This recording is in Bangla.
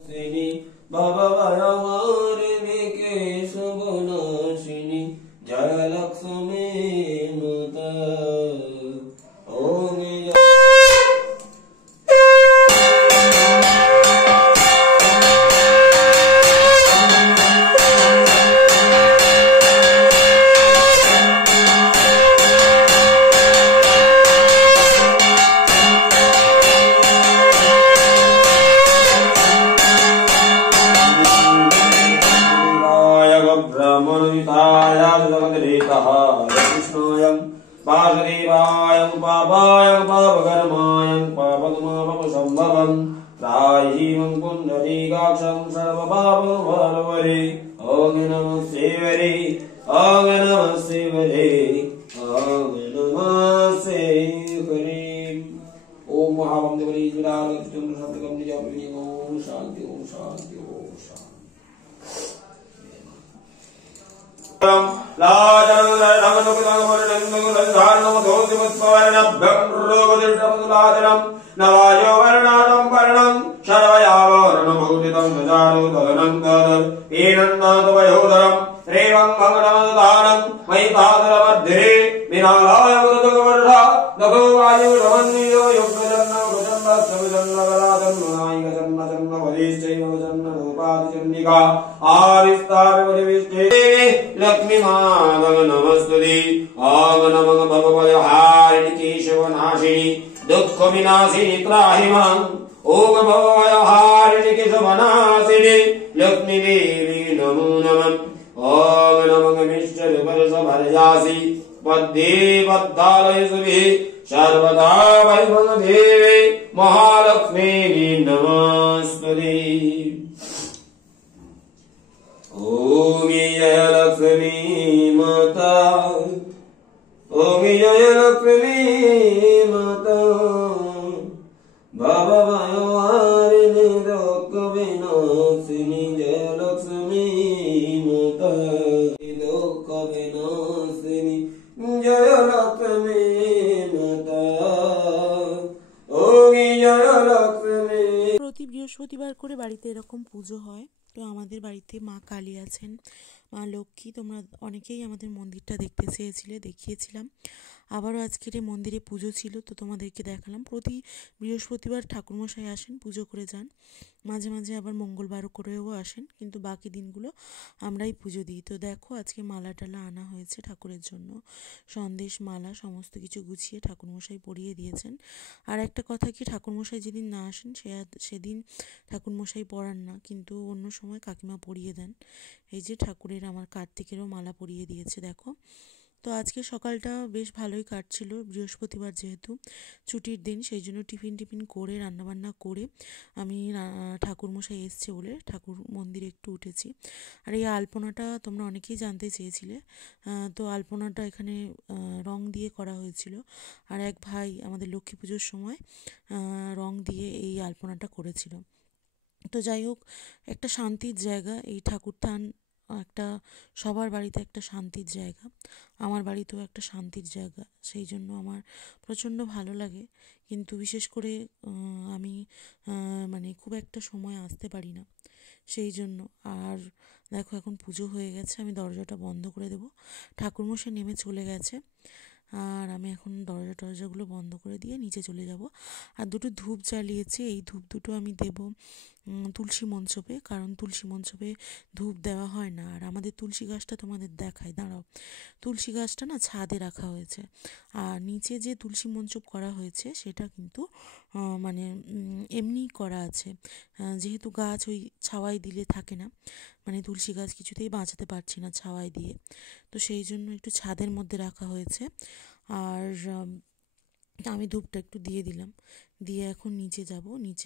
सिनी बाबा वारे के शुभनाशिनी जय लक्ष्मी माता ओम कृष्णायं वासुदेवायं पापायं पापकर्मायं पापगमापसंभवं त्रायीमं पुण्डरीकाक्षं सर्वपापहरे ॐ नमः शिवरे ॐ नमः शिवरे ॐ नमः शिवरे ओम महावंदवरी विराजतं शब्दकं निजप्रिय ओम शांति ओम शांति ओम शांति नवायो वर्णानं वर्णं शरवयावरणं भूतितं नजानुदनं तदर एनन्नादवयोदरं रेवं मंगलमदानं महितादरमध्यरे विनालाय गुरुवर्धा नभो वायु रमणीयो योगजन्न भजन्न सबजन्न गलादं नायक जन्न जन्न वदिश्चैव जन्न रूपादिचन्निका आविस्तारवदिविष्टे लक्ष्मी माधव नमस्तुते ओम नमः भगवते हारिणि केशवनाशिनि दुःख विनाशिनि त्राहि मां ओम भगवते हारिणि केशवनाशिनि लक्ष्मी देवी नमो नमः ओम नमः मिश्र वर्षभरजासि पद्मे पद्मालय सुभि सर्वदा वैभवदेवे महालक्ष्मी नमस्तुते ओम जय लक्ष्मी माता ओम जय लक्ष्मी माता बाबा वारिणी दुःख विनाशिनी जय लक्ष्मी माता दुःख विनाशिनी जय लक्ष्मी माता ओम जय लक्ष्मी। প্রতি বৃহস্পতিবার করে বাড়িতে এরকম পুজো হয়। তো আমাদের বাড়িতে মা কালী আছেন, মা লক্ষ্মী। তোমরা অনেকেই আমাদের মন্দিরটা দেখতে চেয়েছিলে, দেখিয়েছিলাম। আবারও আজকের এই মন্দিরে পুজো ছিল, তো তোমাদেরকে দেখালাম। প্রতি বৃহস্পতিবার ঠাকুরমশাই আসেন, পুজো করে যান। মাঝে মাঝে আবার মঙ্গলবার করেও আসেন, কিন্তু বাকি দিনগুলো আমরাই পুজো দিই। তো দেখো আজকে মালা টালা আনা হয়েছে ঠাকুরের জন্য, সন্দেশ মালা সমস্ত কিছু গুছিয়ে ঠাকুরমশাই পরিয়ে দিয়েছেন। আর একটা কথা কি, ঠাকুরমশাই যেদিন না আসেন সেদিন ঠাকুরমশাই পরান না, কিন্তু অন্য সময় কাকিমা পরিয়ে দেন। এই যে ঠাকুরের আমার কার্তিকেরও মালা পরিয়ে দিয়েছে দেখো। তো আজকে সকালটা বেশ ভালোই কাটছিল, বৃহস্পতিবার যেহেতু ছুটির দিন, সেই জন্য টিফিন করে রান্নাবান্না করে আমি ঠাকুরমশাই এসছে বলে ঠাকুর মন্দিরে একটু উঠেছি। আর এই আলপনাটা তোমরা অনেকেই জানতে চেয়েছিলে। তো আলপনাটা এখানে রং দিয়ে করা হয়েছিল, আর এক ভাই আমাদের লক্ষ্মী পুজোর সময় রং দিয়ে এই আলপনাটা করেছিল। তো যাই হোক, একটা শান্তির জায়গা এই ঠাকুরথান, একটা সবার বাড়িতে একটা শান্তির জায়গা। আমার বাড়িতেও একটা শান্তির জায়গা, সেই জন্য আমার প্রচণ্ড ভালো লাগে। কিন্তু বিশেষ করে আমি মানে খুব একটা সময় আসতে পারি না, সেই জন্য। আর দেখো এখন পুজো হয়ে গেছে, আমি দরজাটা বন্ধ করে দেবো। ঠাকুরমশাই নেমে চলে গেছে, আর আমি এখন দরজাগুলো বন্ধ করে দিয়ে নিচে চলে যাব। আর দুটো ধূপ জ্বালিয়েছি, এই ধূপ দুটো আমি দেব তুলসী মঞ্চপে, কারণ তুলসী মঞ্চপে ধূপ দেওয়া হয় না। আর আমাদের তুলসী গাছটা তোমাদের দেখায়, দাঁড়াও। তুলসী গাছটা না ছাদে রাখা হয়েছে, আর নিচে যে তুলসী মঞ্চপ করা হয়েছে সেটা কিন্তু মানে এমনিই করা আছে। যেহেতু গাছ ওই ছাওয়ায় দিলে থাকে না, মানে তুলসী গাছ কিছুতেই বাঁচাতে পারছি না ছাওয়ায় দিয়ে, তো সেই জন্য একটু ছাদের মধ্যে রাখা হয়েছে। আর আমি ধূপটা একটু দিয়ে দিলাম, দিয়ে এখন নিচে যাব। নিচে